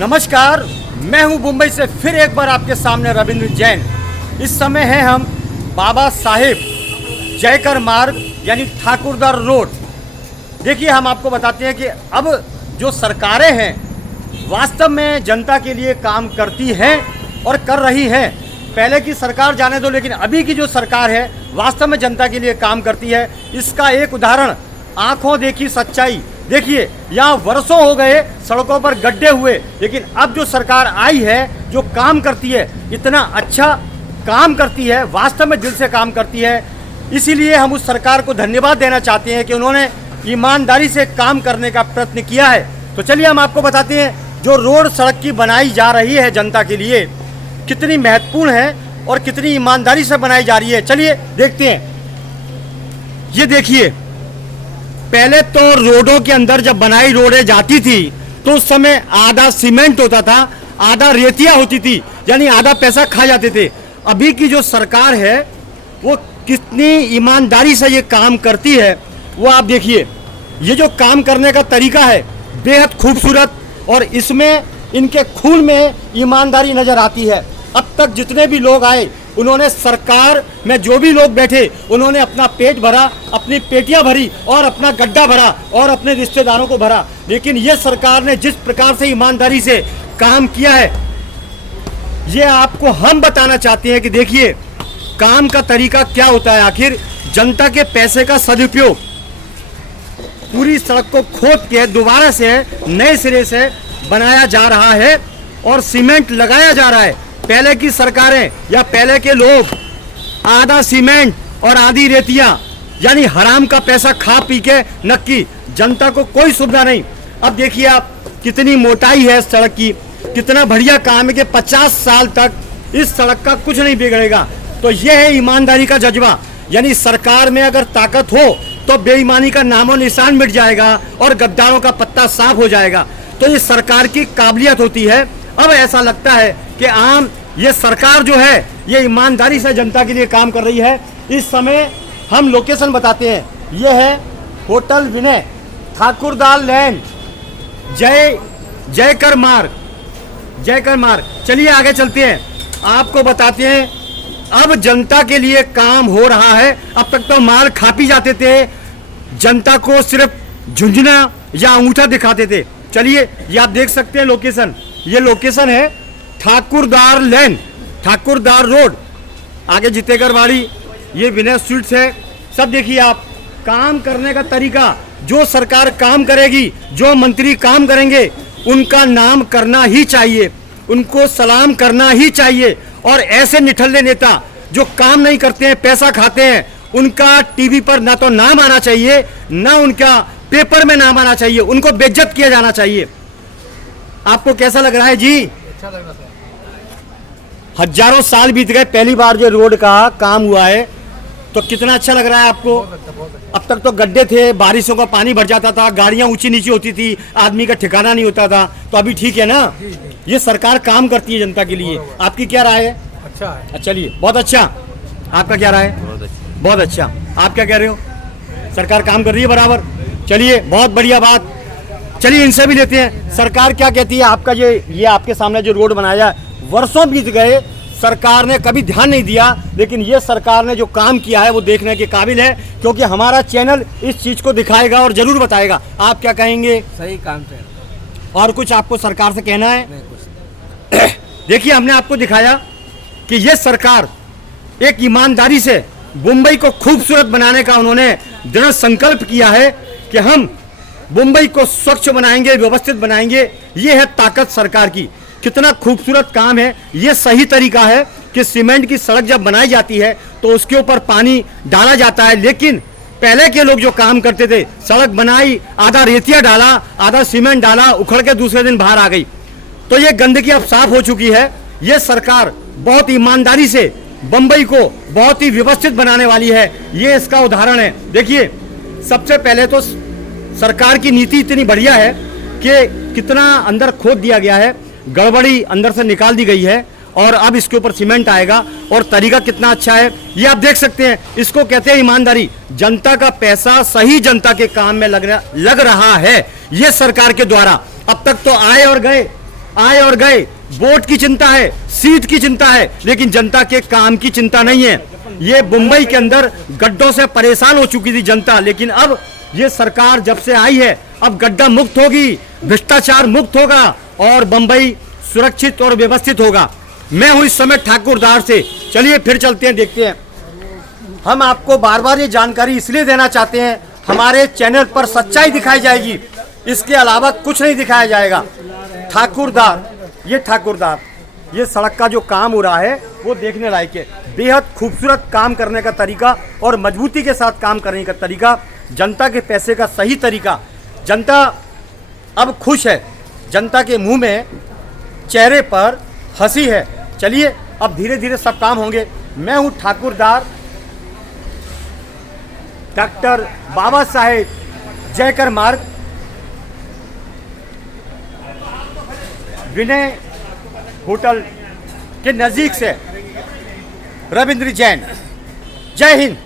नमस्कार, मैं हूं मुंबई से फिर एक बार आपके सामने रविंद्र जैन। इस समय है हम बाबा साहेब जयकर मार्ग यानी ठाकुरदार रोड। देखिए, हम आपको बताते हैं कि अब जो सरकारें हैं वास्तव में जनता के लिए काम करती हैं और कर रही हैं। पहले की सरकार जाने दो, लेकिन अभी की जो सरकार है वास्तव में जनता के लिए काम करती है। इसका एक उदाहरण आंखों देखी सच्चाई। देखिए, यहाँ वर्षों हो गए सड़कों पर गड्ढे हुए, लेकिन अब जो सरकार आई है जो काम करती है, इतना अच्छा काम करती है, वास्तव में दिल से काम करती है। इसीलिए हम उस सरकार को धन्यवाद देना चाहते हैं कि उन्होंने ईमानदारी से काम करने का प्रयत्न किया है। तो चलिए हम आपको बताते हैं जो रोड सड़क की बनाई जा रही है जनता के लिए कितनी महत्वपूर्ण है और कितनी ईमानदारी से बनाई जा रही है। चलिए देखते हैं। ये देखिए, पहले तो रोडों के अंदर जब बनाई रोडें जाती थी तो उस समय आधा सीमेंट होता था, आधा रेतिया होती थी, यानी आधा पैसा खा जाते थे। अभी की जो सरकार है वो कितनी ईमानदारी से ये काम करती है वो आप देखिए। ये जो काम करने का तरीका है बेहद खूबसूरत और इसमें इनके खून में ईमानदारी नजर आती है। अब तक जितने भी लोग आए उन्होंने सरकार में जो भी लोग बैठे उन्होंने अपना पेट भरा, अपनी पेटियां भरी और अपना गड्ढा भरा और अपने रिश्तेदारों को भरा। लेकिन ये सरकार ने जिस प्रकार से ईमानदारी से काम किया है ये आपको हम बताना चाहते हैं कि देखिए काम का तरीका क्या होता है। आखिर जनता के पैसे का सदुपयोग, पूरी सड़क को खोद के दोबारा से नए सिरे से बनाया जा रहा है और सीमेंट लगाया जा रहा है। पहले की सरकारें या पहले के लोग आधा सीमेंट और आधी रेतियां यानी हराम का पैसा खा पी के नक्की, जनता को कोई सुविधा नहीं। अब देखिए आप कितनी मोटाई है सड़क की, कितना बढ़िया काम है कि 50 साल तक इस सड़क का कुछ नहीं बिगड़ेगा। तो यह है ईमानदारी का जज्बा। यानी सरकार में अगर ताकत हो तो बेईमानी का नामो निशान मिट जाएगा और गद्दारों का पत्ता साफ हो जाएगा। तो ये सरकार की काबिलियत होती है। अब ऐसा लगता है कि आम ये सरकार जो है ये ईमानदारी से जनता के लिए काम कर रही है। इस समय हम लोकेशन बताते हैं। ये है होटल विनय, ठाकुरदार लैन, जयकर मार्ग। चलिए आगे चलते हैं, आपको बताते हैं अब जनता के लिए काम हो रहा है। अब तक तो माल खा पी जाते थे, जनता को सिर्फ झुंझुना या अंगूठा दिखाते थे। चलिए ये आप देख सकते हैं लोकेशन। ये लोकेशन है ठाकुरदार लैन, ठाकुरदार रोड, आगे जितेगरवाड़ी, ये विनय स्वीट्स है। सब देखिए आप काम करने का तरीका। जो सरकार काम करेगी, जो मंत्री काम करेंगे उनका नाम करना ही चाहिए, उनको सलाम करना ही चाहिए। और ऐसे निठल्ले नेता जो काम नहीं करते हैं, पैसा खाते हैं, उनका टीवी पर ना तो नाम आना चाहिए, ना उनका पेपर में नाम आना चाहिए, उनको बेइज्जत किया जाना चाहिए। आपको कैसा लग रहा है जी? अच्छा लग रहा है। हजारों साल बीत गए, पहली बार जो रोड का काम हुआ है, तो कितना अच्छा लग रहा है आपको? अब तक तो गड्ढे थे, बारिशों का पानी भर जाता था, गाड़ियां ऊंची नीची होती थी, आदमी का ठिकाना नहीं होता था। तो अभी ठीक है ना? ये सरकार काम करती है जनता के लिए। आपकी क्या राय है? अच्छा है। चलिए, बहुत अच्छा। आपका क्या राय है? बहुत अच्छा। आप क्या कह रहे हो? सरकार काम कर रही है बराबर। चलिए, बहुत बढ़िया बात। चलिए इनसे भी लेते हैं, सरकार क्या कहती है। आपका ये आपके सामने जो रोड बनाया, वर्षों बीत गए, सरकार ने कभी ध्यान नहीं दिया, लेकिन ये सरकार ने जो काम किया है वो देखने के काबिल है, क्योंकि हमारा चैनल इस चीज को दिखाएगा और जरूर बताएगा। आप क्या कहेंगे? सही काम से। और कुछ आपको सरकार से कहना है? नहीं कुछ। देखिए, हमने आपको दिखाया कि ये सरकार एक ईमानदारी से मुंबई को खूबसूरत बनाने का उन्होंने दृढ़ संकल्प किया है कि हम मुंबई को स्वच्छ बनाएंगे, व्यवस्थित बनाएंगे। ये है ताकत सरकार की। कितना खूबसूरत काम है। ये सही तरीका है कि सीमेंट की सड़क जब बनाई जाती है तो उसके ऊपर पानी डाला जाता है, लेकिन पहले के लोग जो काम करते थे, सड़क बनाई, आधा रेतिया डाला, आधा सीमेंट डाला, उखड़ के दूसरे दिन बाहर आ गई। तो ये गंदगी अब साफ हो चुकी है। ये सरकार बहुत ईमानदारी से मुंबई को बहुत ही व्यवस्थित बनाने वाली है। ये इसका उदाहरण है। देखिए, सबसे पहले तो सरकार की नीति इतनी बढ़िया है कि कितना अंदर खोद दिया गया है, गड़बड़ी अंदर से निकाल दी गई है और अब इसके ऊपर सीमेंट आएगा। और तरीका कितना अच्छा है ये आप देख सकते हैं। इसको कहते हैं ईमानदारी। जनता का पैसा सही जनता के काम में लग रहा है ये सरकार के द्वारा। अब तक तो आए और गए, आए और गए, वोट की चिंता है, सीट की चिंता है, लेकिन जनता के काम की चिंता नहीं है। ये मुंबई के अंदर गड्ढों से परेशान हो चुकी थी जनता, लेकिन अब ये सरकार जब से आई है, अब गड्ढा मुक्त होगी, भ्रष्टाचार मुक्त होगा और मुंबई सुरक्षित और व्यवस्थित होगा। मैं हूं इस समय ठाकुरदार से। चलिए फिर चलते हैं, देखते हैं। हम आपको बार बार ये जानकारी इसलिए देना चाहते हैं, हमारे चैनल पर सच्चाई दिखाई जाएगी, इसके अलावा कुछ नहीं दिखाया जाएगा। ठाकुरदार, ये सड़क का जो काम हो रहा है वो देखने लायक है। बेहद खूबसूरत काम करने का तरीका और मजबूती के साथ काम करने का तरीका, जनता के पैसे का सही तरीका। जनता अब खुश है, जनता के मुंह में, चेहरे पर हंसी है। चलिए अब धीरे धीरे सब काम होंगे। मैं हूं ठाकुरदार, डॉक्टर बाबा साहेब जयकर मार्ग, विनय होटल के नज़दीक से रविंद्र जैन। जय हिंद।